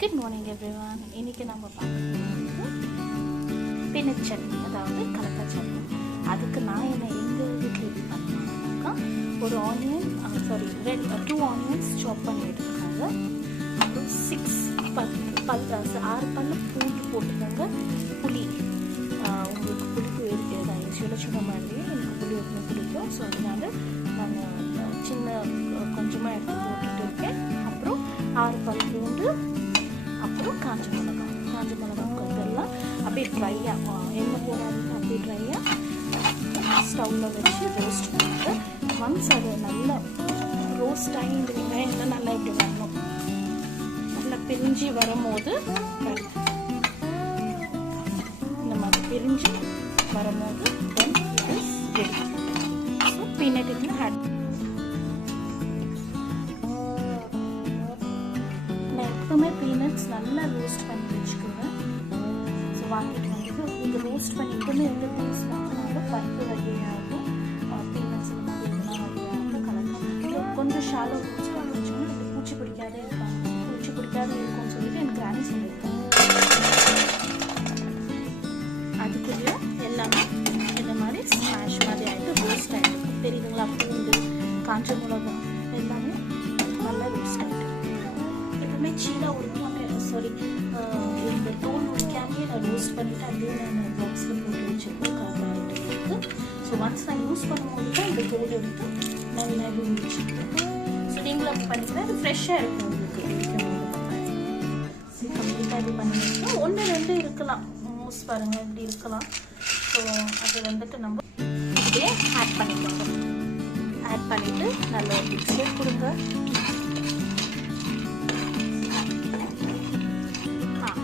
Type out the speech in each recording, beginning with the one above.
Good morning everyone. இன்னைக்கு நம்ம பார்க்க பீனட் சட்னி, அதாவது கலக்கா சட்னி. அதுக்கு நான் எங்க வீட்டில் எப்படி பண்ணுவேன்னாக்கா, ஒரு ஆனியன் 2 ஆனியன்ஸ் சாப் பண்ணி எடுத்துக்கோங்க. அப்புறம் 6 பல் பூண்டு போட்டுக்கோங்க. புளி உங்களுக்கு புளிப்பு யூஸ்வலாக சொன்ன மாதிரி எனக்கு புளி ரொம்ப பிடிக்கும். ஸோ அதனால நான் கொஞ்சமாக எடுத்து போட்டுட்டு இருக்கேன். அப்புறம் 6 பல் பூண்டு, அப்புறம் காஞ்ச மிளகாய் இதெல்லாம் அப்படியே ட்ரையாக எண்ணெய் போடாதீங்க, அப்படியே ட்ரையாக ஸ்டவ்வில் வச்சு ரோஸ்ட் பண்ணிட்டு, ஒன்ஸ் அது நல்லா ரோஸ்ட் ஆகி இந்த வெங்காயம்லாம் நல்லா இப்படி வரணும், நல்லா பிரிஞ்சு வரும்போது இந்த மாதிரி பிரிஞ்சு வரும்போது then it is ready. So peanut இதில் ஆட் எப்பவுமே பீனட்ஸ் நல்லா ரோஸ்ட் பண்ணி வச்சுக்குவேன். ஸோ வாங்கிட்டு வந்து நீங்கள் ரோஸ்ட் பண்ணிட்டு எந்த பீன்ஸ் வாங்கினாலும் பருப்பு வகையாகும், பீனட்ஸ் இந்த மாதிரி இதெல்லாம் வகையாகும் கலக்கலாம். கொஞ்சம் ஷாலோ ரோஸ்ட் பண்ணி வச்சோன்னா அது பூச்சி பிடிக்காத இருக்கும்னு சொல்லிட்டு எனக்கு கிராணி சொல்லியிருக்கேன். அதுக்குள்ளே எல்லாமே இந்த மாதிரி ஸ்மாஷ் மாதிரி ஆகிட்டு ரோஸ்ட் ஆகிட்டு தெரியுதுங்களா? பூண்டு, காஞ்ச மிளகா எல்லாமே நல்லா ரோஸ்ட் ஆகிட்டு சீலாக உரிக்காமல் இந்த தோல் உரிக்காமே நான் ரோஸ்ட் பண்ணிவிட்டு அப்படியே நான் பாக்ஸில் போட்டு வச்சுருக்கேன் காய்ட்டு. ஸோ ஒன்ஸ் நான் யூஸ் பண்ணும்போது தான் இந்த தோல் எடுத்து நல்லா உரிச்சுருக்கேன். ஸோ நீங்களும் அப்படி பண்ணிக்கிறேன், அது ஃப்ரெஷ்ஷாக இருக்கும் உங்களுக்கு கம்ப்ளீட்டாக இது பண்ணி வச்சுருக்கோம். 1-2 இருக்கலாம், மோஸ்ட் பாருங்கள் இப்படி இருக்கலாம். ஸோ அது வந்துட்டு நம்ம இப்படியே ஆட் பண்ணிக்கோங்க. ஆட் பண்ணிவிட்டு நல்ல ஒரு மிக்ஸர் கொடுங்க.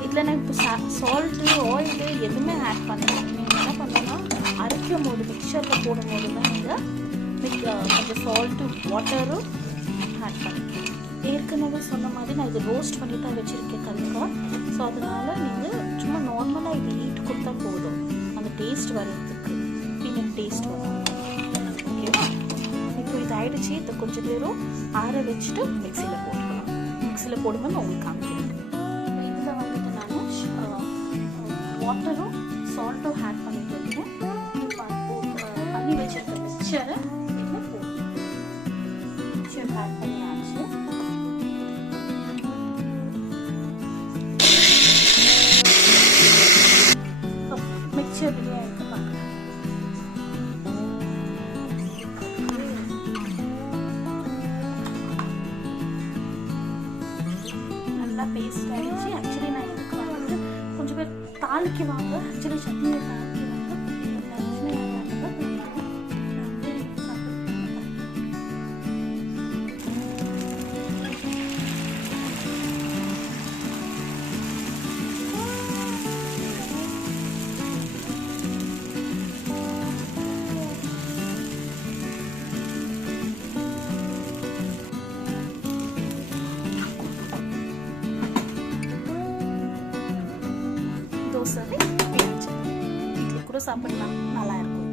இதில் நான் இப்போ சால்ட்டு, ஆயிலு எதுவுமே ஆட் பண்ணலாம். நீங்கள் என்ன பண்ணலாம், அரைக்கும் போது மிக்சரில் போடும்போது தான் நீங்கள் கொஞ்சம் சால்ட்டு வாட்டரும் ஆட் பண்ணிக்கலாம். ஏற்கனவே சொன்ன மாதிரி நான் இது ரோஸ்ட் பண்ணி தான் வச்சுருக்கேன் கல்லுக்கா. ஸோ அதனால் நீங்கள் சும்மா நார்மலாக இது ஹீட் கொடுத்தா போதும், அந்த டேஸ்ட் வர்றதுக்கு பீனட் டேஸ்ட் வரும். ஓகேவா? இப்போ இது ஆகிடுச்சு. இதை கொஞ்சம் நேரம் ஆற வச்சுட்டு மிக்சியில் போட்டுக்கலாம். மிக்சியில் போடும்போது நான் உங்களுக்கு காமிக்கிறேன். வாட்டரும் சால்ட்டும் ஆட் பண்ணிட்டு இருக்கேன். பண்ணி வச்சிருக்க மிக்சரை இதில் போட்டு மிக்சர் ஆட் பண்ணி ஆச்சு. மிக்சர் ரெடியாக எடுத்து பார்க்கலாம். நல்லா பேஸ்ட் ஆகிடுச்சு. ஆக்சுவலி நான் இதுக்கு வந்து கொஞ்சம் பேர் தாளிக்குவாங்க. ஆக்சுவலி சட்னியை தாளிக்குவாங்க. தோசை இட்லி கூட சாப்பிடலாம், நல்லா இருக்கும்.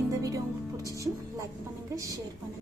இந்த வீடியோ உங்களுக்கு பிடிச்சிச்சு லைக் பண்ணுங்கள், ஷேர் பண்ணுங்கள்.